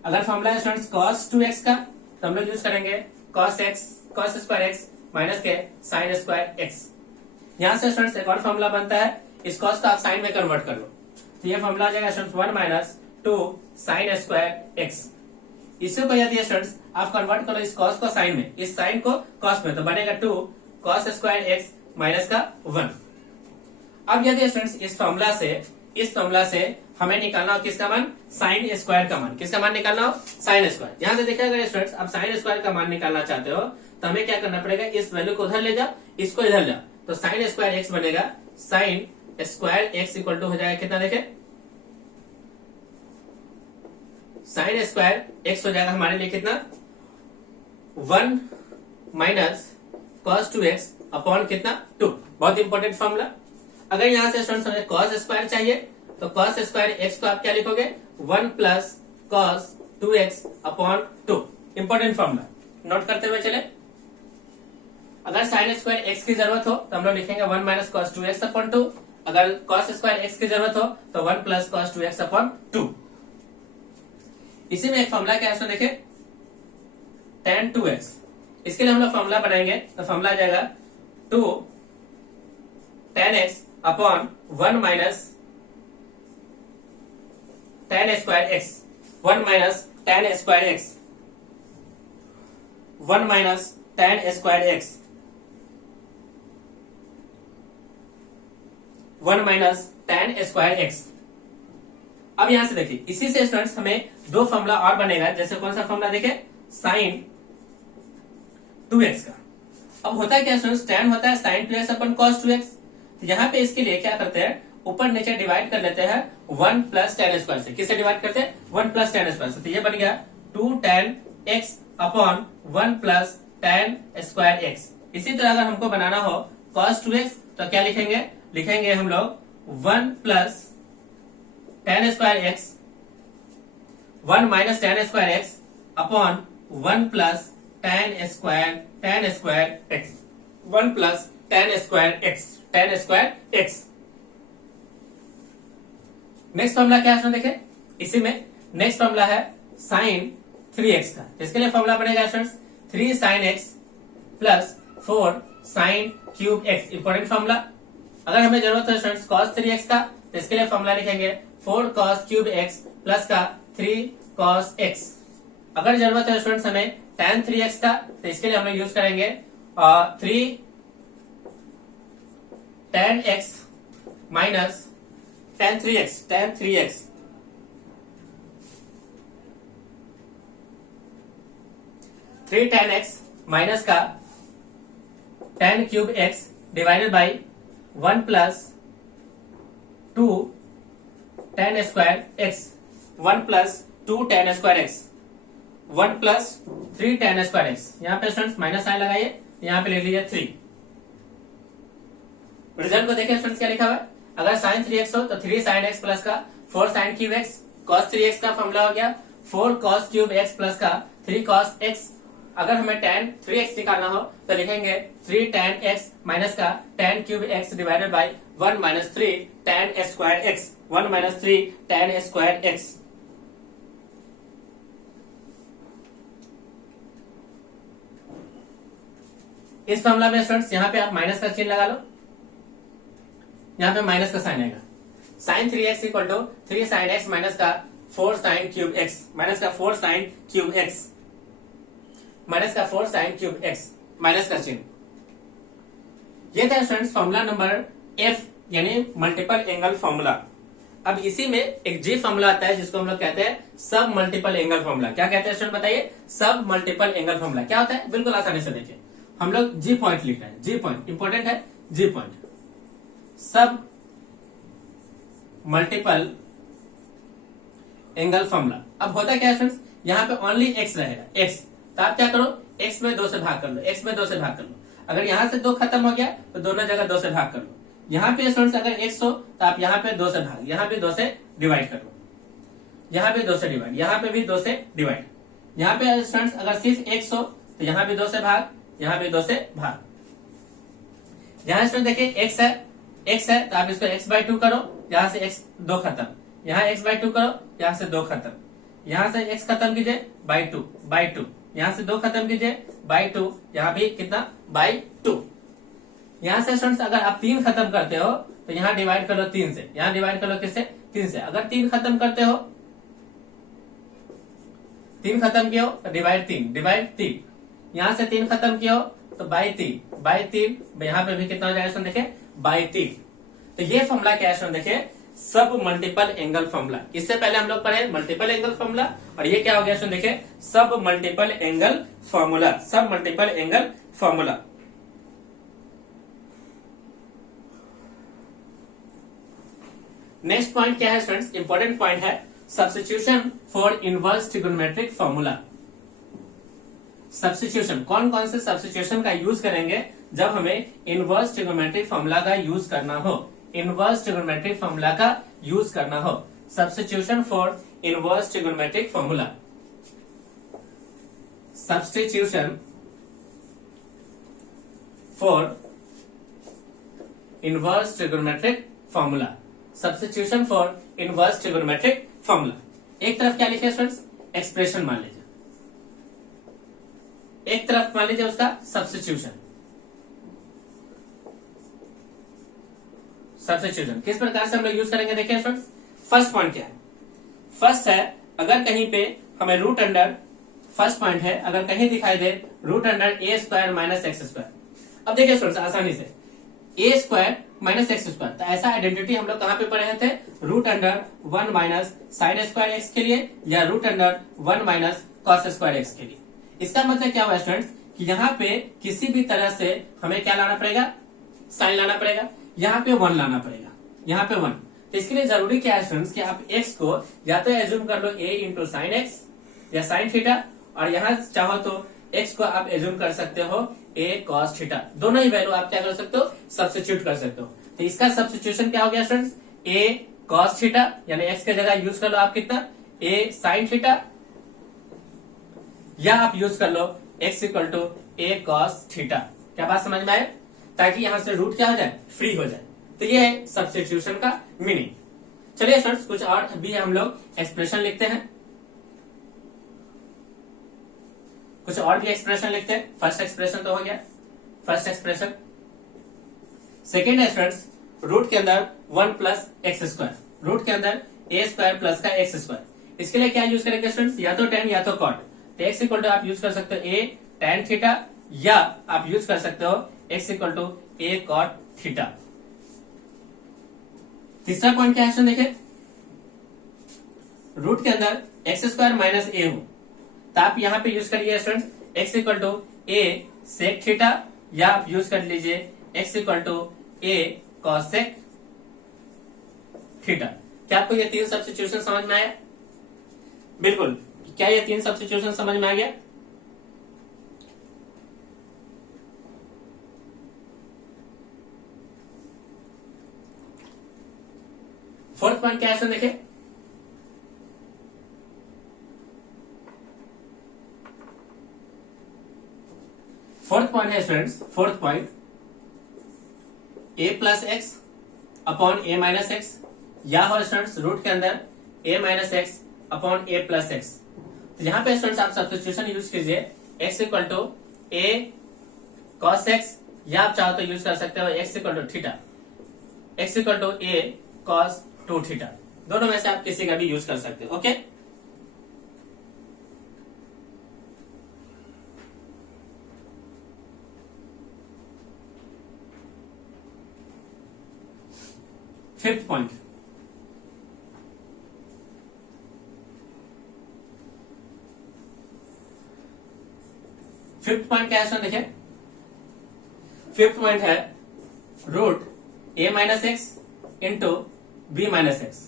अगर फॉर्मूला है स्टूडेंट्स cos 2x का, तो हम लोग यूज करेंगे cos स्क्वायर x माइनस के साइन स्क्वायर x। यहां से स्टूडेंट्स एक और फॉर्मूला बनता है, इस कॉस को आप साइन में कन्वर्ट कर लो, तो ये फॉर्मूला आ जाएगा students 1 minus 2 sign square x। इसी को यदि स्टूडेंट्स आप कन्वर्ट करो इस कॉस को साइन में, इस साइन को कॉस में, तो बनेगा 2 कॉस स्क्वायर x माइनस का 1। अब यदि स्टूडेंट्स इस फॉर्मूला से हमें निकालना हो किसका मान, साइन स्क्वायर का मान, किसका मान निकालना हो, साइन स्क्वायर। यहां से देखिए अगर स्टूडेंट्स आप साइन स्क्वायर का मान निकालना चाहते हो, तो हमें क्या करना पड़ेगा, इस वैल्यू को उधर ले जाओ, इसको इधर जाओ, तो साइन स्क्वायर एक्स बनेगा, sine square x equal to हो जाएगा कितना देखे, साइन स्क्वायर एक्स हो जाएगा हमारे लिए कितना, 1 माइनस कॉस 2x अपॉन कितना 2। बहुत इंपॉर्टेंट फॉर्मूला। अगर यहां से स्टूडेंट्स हमें कॉस स्क्वायर चाहिए, तो कॉस स्क्वायर एक्स को आप क्या लिखोगे, 1 plus cos 2x upon 2। Important formula, note करते हुए चले। अगर साइन स्क्वायर एक्स की जरूरत हो तो हम लोग लिखेंगे 1 माइनस कॉस 2x अपॉन 2। अगर कॉस स्क्वायर एक्स की जरूरत हो तो 1 प्लस कॉस 2x अपॉन 2। इसी में एक फॉर्मूला क्या है देखे, tan 2x। इसके लिए हम लोग फॉर्मूला बनाएंगे, तो फॉर्मूला आ जाएगा 2 tan x upon 1 minus tan square x, 1 minus tan square x, 1 minus tan square x, 1 minus tan square x। अब यहां से देखिए, इसी से स्टूडेंट्स हमें दो फॉर्मूला और बनेगा। जैसे कौन सा फॉर्मूला देखे, साइन 2x का। अब होता है क्या स्टूडेंट्स, tan होता है साइन 2x अपन cos 2x। यहाँ पे इसके लिए क्या करते हैं, ऊपर नीचे डिवाइड कर लेते हैं 1 प्लस tan स्क्वायर से। किससे डिवाइड करते हैं, 1 प्लस tan स्क्वायर से। तो ये बन गया 2 tan x upon 1 plus tan square x। इसी तरह अगर हमको बनाना हो cos 2x, तो क्या लिखेंगे, लिखेंगे हम लोग 1 plus tan square x, 1 minus tan square x upon 1 plus tan square x, 1 plus tan square x, tan square x। Next formula क्या है देखे, इसी में नेक्स्ट फॉर्मूला है साइन 3x का। इसके लिए फॉर्मूला बनेगा students 3 sin x plus 4 sin cube x। Important formula. अगर हमें जरूरत है स्टूडेंट्स cos 3x का, तो इसके लिए फॉर्मूला लिखेंगे 4 cos क्यूब x प्लस का 3 cos x। अगर जरूरत है स्टूडेंट्स हमें tan 3x का, तो इसके लिए हम लोग यूज करेंगे 3 tan x minus tan 3x 3 tan x minus का tan cube x divided by 1 plus 2 tan square x, 1 plus 2 tan square x, 1 plus 3 tan square x। यहाँ पे स्टूडेंट्स माइनस साइन लगाइए, यहाँ पे लिख लीजिए 3। रिजल्ट को देखिए स्टूडेंट्स क्या लिखा हुआ है। अगर sin 3x हो तो 3 sin x प्लस का 4 sin cube x, cos 3x का फॉर्मूला हो गया 4 cos क्यूब x प्लस का 3 cos x। अगर हमें tan 3x निकालना हो तो लिखेंगे 3 tan x माइनस का tan cube x divided by 1 minus 3 tan square x, 1 minus 3 tan square x। इस फॉर्मूला में स्टूडेंट्स यहाँ पे आप माइनस का चिन्ह लगा लो, यहाँ पे माइनस का साइन आएगा। sin 3x equal to 3 sin x minus का 4 sin क्यूब x, माइनस का 4 sin क्यूब x, माइनस का 4 sin क्यूब x, माइनस का चिन्ह। ये था स्टूडेंट्स फॉर्मूला नंबर F यानी मल्टीपल एंगल फॉर्मूला। अब इसी में एक जी फॉर्मूला आता है जिसको हम लोग कहते हैं सब मल्टीपल एंगल फॉर्मूला। क्या कहते हैं स्टूडेंट बताइए, सब मल्टीपल एंगल फॉर्मूला क्या होता है। बिल्कुल आसानी से देखिए, हम लोग जी पॉइंट लिख रहे हैं, जी पॉइंट इंपॉर्टेंट है, जी पॉइंट सब मल्टीपल एंगल फॉर्मूला। अब होता क्या है फ्रेंड्स, यहाँ पे ओनली x रहेगा, x, तो आप क्या करो x में 2 से भाग कर लो, x में 2 से भाग कर लो। अगर यहाँ से 2 खत्म हो गया तो दोनों जगह 2 से भाग कर लो। यहाँ पे स्टूडेंट्स अगर x हो तो आप यहाँ पे 2 से भाग, यहाँ पे 2 से डिवाइड कर लो, यहाँ पे 2 से डिवाइड, यहाँ पे भी 2 से डिवाइड। यहाँ पे स्टूडेंट्स अगर सिर्फ x हो तो यहाँ भी 2 से भाग, यहाँ भी 2 से भाग। यहाँ स्टूडेंट देखिए x है तो आप इसको x/2 करो, यहाँ से x 2 खत्म, यहाँ x/2 करो, यहाँ से 2 खत्म, यहाँ से x खत्म कीजिए बाई टू, यहाँ से 2 खत्म कीजिए बाई टू, यहाँ भी कितना बाई 2। यहाँ से स्टूडेंट्स अगर आप 3 खत्म करते हो तो यहाँ डिवाइड कर लो 3 से, यहाँ डिवाइड कर लो किससे 3 से। अगर 3 खत्म करते हो, 3 खत्म किया हो तो डिवाइड 3, यहाँ से 3 खत्म किया हो तो बाई 3, यहाँ पे भी कितना हो जाएगा देखिए बाई 3। तो ये फॉर्मूला क्या है देखिए, सब मल्टीपल एंगल फॉर्मूला। इससे पहले हम लोग पढ़े मल्टीपल एंगल फॉर्मूला, और ये क्या हो गया देखिए सब मल्टीपल एंगल फॉर्मूला, सब multiple angle formula. Next point क्या है स्टूडेंट्स, इंपॉर्टेंट पॉइंट है substitution for inverse trigonometric formula. Substitution, कौन कौन से सब्स्टिट्यूशन का यूज करेंगे जब हमें इनवर्स ट्रिगोनोमेट्रिक फॉर्मूला का यूज करना हो, इनवर्स ट्रिगोनोमेट्रिक फॉर्मूला का यूज करना हो। Substitution for inverse trigonometric formula, substitution for inverse trigonometric formula, substitution for inverse trigonometric formula. एक तरफ क्या लिखे स्टूडेंट्स, एक्सप्रेशन मान लीजिए, एक तरफ मान लीजिए उसका सब्स्टिट्यूशन। सब्स्टिट्यूशन किस प्रकार से हम लोग यूज करेंगे देखिए स्टूडेंट्स। फर्स्ट पॉइंट क्या है, फर्स्ट है अगर कहीं पे हमें रूट अंडर, फर्स्ट पॉइंट है अगर कहीं दिखाई दे root under a square minus x square. अब देखिए स्टूडेंट्स आसानी से a square minus x square, तो ऐसा आइडेंटिटी हम लोग कहां पे पढ़े थे, root under 1 minus sine square x के लिए या root under 1 minus cos square x के लिए। इसका मतलब क्या हुआ स्टूडेंट्स कि यहाँ पे किसी भी तरह से हमें क्या लाना पड़ेगा, साइन लाना पड़ेगा, यहाँ पे 1 लाना पड़ेगा, यहाँ पे 1। तो इसके लिए जरूरी क्या है स्टूडेंट्स कि आप x को या तो एज्यूम कर लो a इंटू साइन एक्स या साइन थीटा, और यहाँ चाहो तो x को आप एज्यूम कर सकते हो a cos थीटा। दोनों ही वैल्यू आप क्या कर सकते हो, सब्स्टिट्यूट कर सकते हो। तो इसका सब्स्टिट्यूशन क्या हो गया स्टूडेंट्स, a cos थीटा, यानी x के जगह यूज कर लो आप कितना a साइन थीटा, या आप यूज कर लो x equal to a cos theta. क्या बात समझ में आए, ताकि यहां से रूट क्या हो जाए, फ्री हो जाए। तो ये है सब्स्टिट्यूशन का मीनिंग। चलिए स्टूडेंट्स कुछ और भी हम लोग एक्सप्रेशन लिखते हैं, कुछ और भी एक्सप्रेशन लिखते हैं। फर्स्ट एक्सप्रेशन तो हो गया, फर्स्ट एक्सप्रेशन। सेकेंड है स्टूडेंट्स रूट के अंदर 1 प्लस एक्स स्क्वायर, रूट के अंदर ए स्क्वायर प्लस का एक्स स्क्वायर। इसके लिए क्या यूज करेंगे स्टूडेंट्स, या तो tan या तो cot। तो x इक्वल टू आप यूज कर सकते हो a tan थीटा, या आप यूज कर सकते हो x equal to a cot theta. तीसरा पॉइंट क्या है स्टूडेंट देखिए, रूट के अंदर एक्स स्क्वायर माइनस ए हो, तो आप यहां पे यूज करिए student x equal to a sec theta, या आप यूज कर लीजिए x equal to a cosec theta. क्या आपको ये तीन सब्स्टिट्यूशन समझ में आया? बिल्कुल, क्या ये तीन सब्स्टिट्यूशन समझ में आ गया? फोर्थ पॉइंट क्या है देखिए, फोर्थ पॉइंट है students, fourth point a plus x upon a minus x, या हो स्टूडेंट्स रूट के अंदर a minus x upon a plus x. तो यहां पे स्टूडेंट्स आप सब्स्टिट्यूशन यूज कीजिए x equal to a cos x, या आप चाहो तो यूज कर सकते हो x equal to theta, x equal to a cos 2 theta. दोनों में से आप किसी का भी यूज कर सकते हो। Okay, fifth point, fifth point क्या है देखिए, फिफ्थ पॉइंट है root a minus x into b minus x.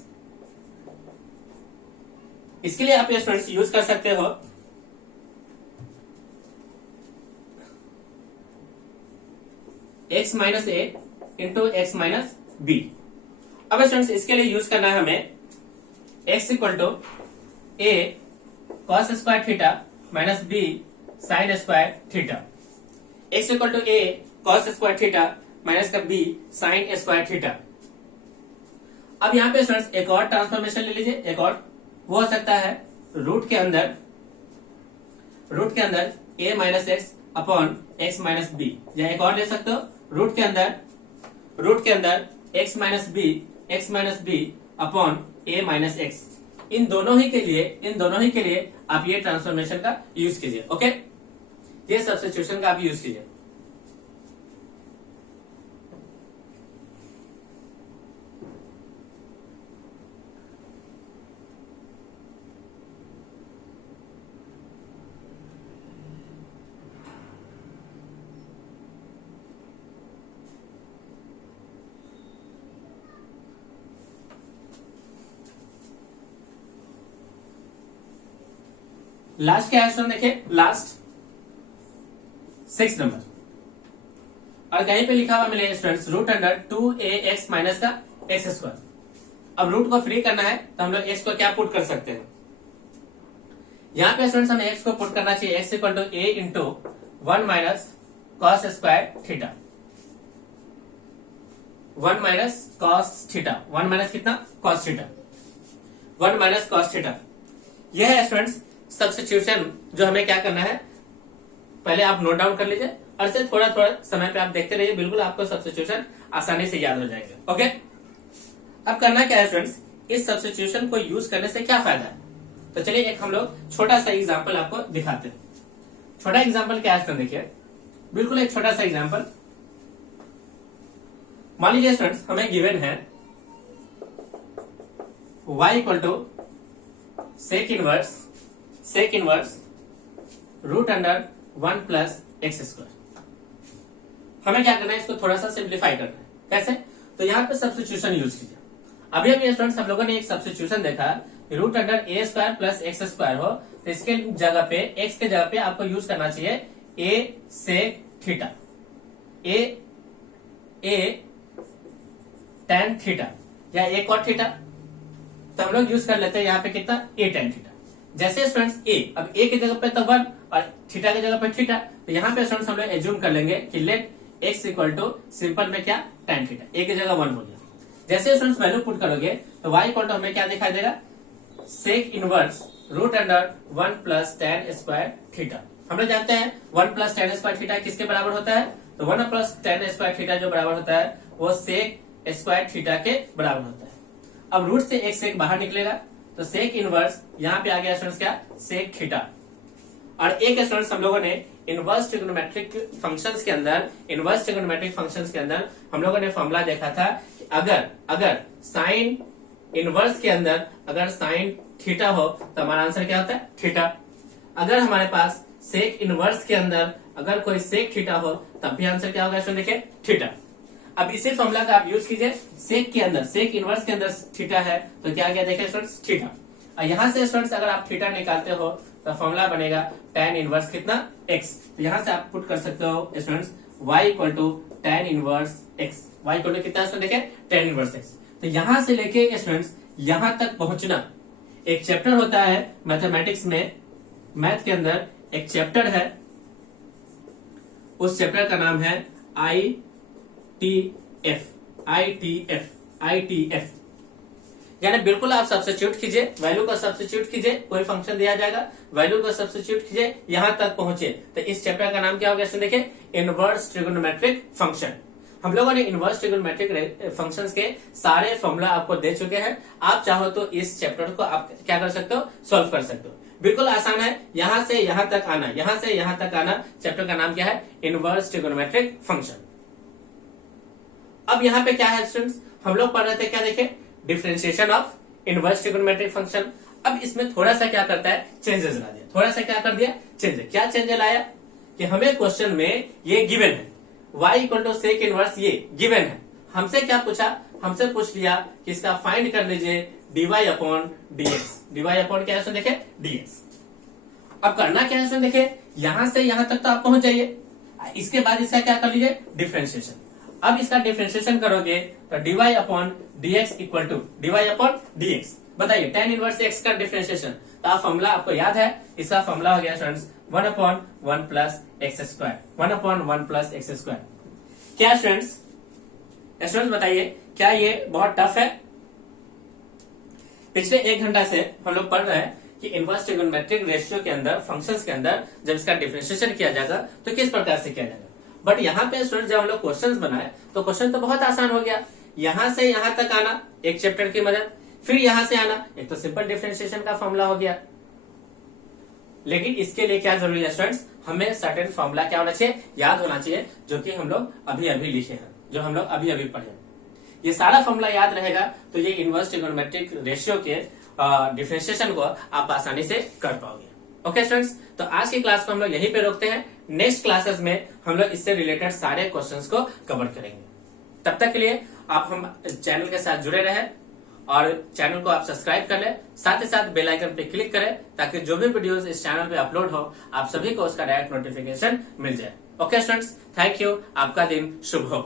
इसके लिए आप ये स्टूडेंट्स यूज कर सकते हो x minus a into x minus b. अब स्टूडेंट्स इसके लिए यूज करना है हमें x equal to a cos square theta minus b sine square theta, x equal to a cos square theta minus का b साइन स्क्वायर थीटा। अब यहाँ पे स्टूडेंट्स एक और ट्रांसफॉर्मेशन ले लीजिए, एक और वो हो सकता है रूट के अंदर a minus x upon x minus b, या एक और ले सकते हो रूट के अंदर x minus B upon a minus x. इन दोनों ही के लिए आप ये ट्रांसफॉर्मेशन का यूज कीजिए। ओके, ये सब्स्टिट्यूशन का आप यूज कीजिए। लास्ट क्या है देखिए, लास्ट 6 नंबर, और कहीं पे लिखा हुआ मिले students root under 2ax minus का एक्स स्क्वायर। अब रूट को फ्री करना है तो हम लोग x को क्या पुट कर सकते हैं, यहाँ पे स्टूडेंट्स हमें x को पुट करना चाहिए x equal to a into 1 minus cos square theta, 1 minus cos theta, 1 minus कितना cos theta, 1 minus cos theta. यह है स्टूडेंट्स सब्स्टिट्यूशन जो हमें क्या करना है, पहले आप नोट डाउन कर लीजिए और इसे थोड़ा थोड़ा समय पे आप देखते रहिए, बिल्कुल आपको सब्स्टिट्यूशन आसानी से याद हो जाएंगे। ओके, अब करना क्या है स्टूडेंट्स, इस सब्स्टिट्यूशन को यूज करने से क्या फायदा है, तो चलिए एक हम लोग छोटा सा एग्जाम्पल आपको दिखाते हैं। छोटा एग्जाम्पल क्या है देखिए, बिल्कुल एक छोटा सा एग्जाम्पल। मान लीजिए स्टूडेंट्स हमें गिवन है y equal to sec inverse root under 1 plus x square. हमें क्या करना है, इसको थोड़ा सा सिंप्लीफाई करना है। कैसे, तो यहाँ पे सब्स्टिट्यूशन यूज कीजिए। अभी अभी स्टूडेंट्स हम लोगों ने एक सब्स्टिट्यूशन देखा, root under a square plus x square हो, तो इसके जगह पे एक्स के जगह पे आपको यूज करना चाहिए ए सेक थीटा, ए tan थीटा या ए कॉट थीटा। तो हम लोग यूज कर लेते हैं यहाँ पे कितना ए tan थीटा। जैसे स्टूडेंट्स अब ए की जगह पे तो 1 और थीटा की जगह पे थीटा, तो यहाँ पे स्टूडेंट्स हम लोग एज्यूम कर लेंगे कि let x equal to simple में क्या tan थीटा, ए की जगह 1 हो गया। जैसे स्टूडेंट्स वैल्यू पुट करोगे तो y इक्वल टू हमें क्या दिखाई देगा, sec inverse root under 1 plus tan square theta. हम लोग जानते हैं 1 प्लस टेन स्क्वायर थीटा किसके बराबर होता है, तो 1 प्लस टेन स्क्वायर थीटा जो बराबर होता है वो सेक स्क्वायर थीटा के बराबर होता है। अब रूट से एक सेक बाहर निकलेगा तो सेक इनवर्स यहाँ पे आ गया स्टूडेंट्स क्या, सेक थीटा। और एक स्टूडेंट्स हम लोगों ने इनवर्स ट्रिग्नोमेट्रिक फंक्शंस के अंदर हम लोगों ने फॉर्मूला देखा था कि अगर साइन इनवर्स के अंदर अगर साइन थीटा हो तो हमारा आंसर क्या होता है, थीटा। अगर हमारे पास सेक इनवर्स के अंदर अगर कोई सेक थीटा हो तब भी आंसर क्या होगा स्टूडेंट, देखिए थीटा। अब इसी फॉर्मूला का आप यूज कीजिए, सेक के अंदर सेक इनवर्स के अंदर थीटा है तो क्या गया, देखिए स्टूडेंट्स थीटा। और यहाँ से स्टूडेंट्स अगर आप थीटा निकालते हो तो फॉर्मूला बनेगा tan इनवर्स कितना, x। तो यहाँ से आप पुट कर सकते हो students y equal to tan inverse x। y equal to कितना देखिए tan इनवर्स x। तो यहाँ से लेके स्टूडेंट्स यहाँ तक पहुंचना, एक चैप्टर होता है मैथमेटिक्स में, मैथ के अंदर एक चैप्टर है, उस चैप्टर का नाम है ITF। यानी बिल्कुल आप सब्स्टिट्यूट कीजिए, वैल्यू को सब्स्टिट्यूट कीजिए, कोई फंक्शन दिया जाएगा, वैल्यू को सब्स्टिट्यूट कीजिए, यहां तक पहुंचे। तो इस चैप्टर का नाम क्या होगा, देखिए इनवर्स ट्रिगोनोमेट्रिक फंक्शन। हम लोगों ने इनवर्स ट्रिगोनोमेट्रिक फंक्शंस के सारे फॉर्मूला आपको दे चुके हैं। आप चाहो तो इस चैप्टर को आप क्या कर सकते हो, सॉल्व कर सकते हो। बिल्कुल आसान है, यहां से यहां तक आना, यहां से यहां तक आना। चैप्टर का नाम क्या है, इनवर्स ट्रिगोनोमेट्रिक फंक्शन। अब यहाँ पे क्या है स्टूडेंट्स, हम लोग पढ़ रहे थे क्या, देखे differentiation of inverse trigonometric function. अब इसमें थोड़ा सा क्या करता है, चेंजेस ला दिया, थोड़ा सा क्या कर दिया, चेंजेस। क्या चेंज लाया कि हमें क्वेश्चन में ये गिवन है y equal to sec inverse, ये गिवन है। हमसे क्या पूछा, हमसे पूछ लिया कि इसका फाइंड कर लीजिए dy upon dx। dy upon क्या है देखे, dx। अब करना क्या है देखे, यहां से यहां तक तो आप पहुंच जाइए, इसके बाद इसका क्या कर लीजिए, डिफरेंशिएशन। अब इसका डिफरेंशिएशन करोगे तो dy upon dx equal to dy upon dx। बताइए tan इनवर्स x का डिफरेंशिएशन, तो आप फॉर्मूला आपको याद है, इसका फॉर्मूला हो गया students 1 upon 1 plus x square, 1 upon 1 plus x square. क्या स्टूडेंट्स बताइए क्या ये बहुत टफ है? पिछले 1 घंटा से हम लोग पढ़ रहे हैं कि इनवर्स ट्रिगोनोमेट्रिक रेशियो के अंदर, फंक्शंस के अंदर जब इसका डिफरेंशिएशन किया जाएगा तो किस प्रकार से किया जाएगा। बट यहाँ पे स्टूडेंट जब हम लोग क्वेश्चंस बनाए तो क्वेश्चन तो बहुत आसान हो गया। यहां से यहां तक आना एक चैप्टर की मदद, फिर यहां से आना, एक तो सिंपल डिफरेंशिएशन का फॉर्मूला हो गया। लेकिन इसके लिए क्या जरूरी है स्टूडेंट्स, हमें सर्टेन फॉर्मूला क्या होना चाहिए, याद होना चाहिए, जो कि हम लोग अभी अभी लिखे हैं, जो हम लोग अभी अभी पढ़े। ये सारा फॉर्मूला याद रहेगा तो ये इनवर्स ट्रिगोनोमेट्रिक रेशियो के डिफरेंशिएशन को आप आसानी से कर पाओगे। ओके स्टूडेंट्स, तो आज की क्लास को हम लोग यहीं पे रोकते हैं। नेक्स्ट क्लासेस में हम लोग इससे रिलेटेड सारे क्वेश्चंस को कवर करेंगे। तब तक के लिए आप हम चैनल के साथ जुड़े रहें और चैनल को आप सब्सक्राइब कर लें, साथ ही साथ बेल आइकन पे क्लिक करें ताकि जो भी वीडियोस इस चैनल पे अपलोड हो आप सभी को उसका डायरेक्ट नोटिफिकेशन मिल जाए। ओके स्टूडेंट्स, थैंक यू, आपका दिन शुभ हो।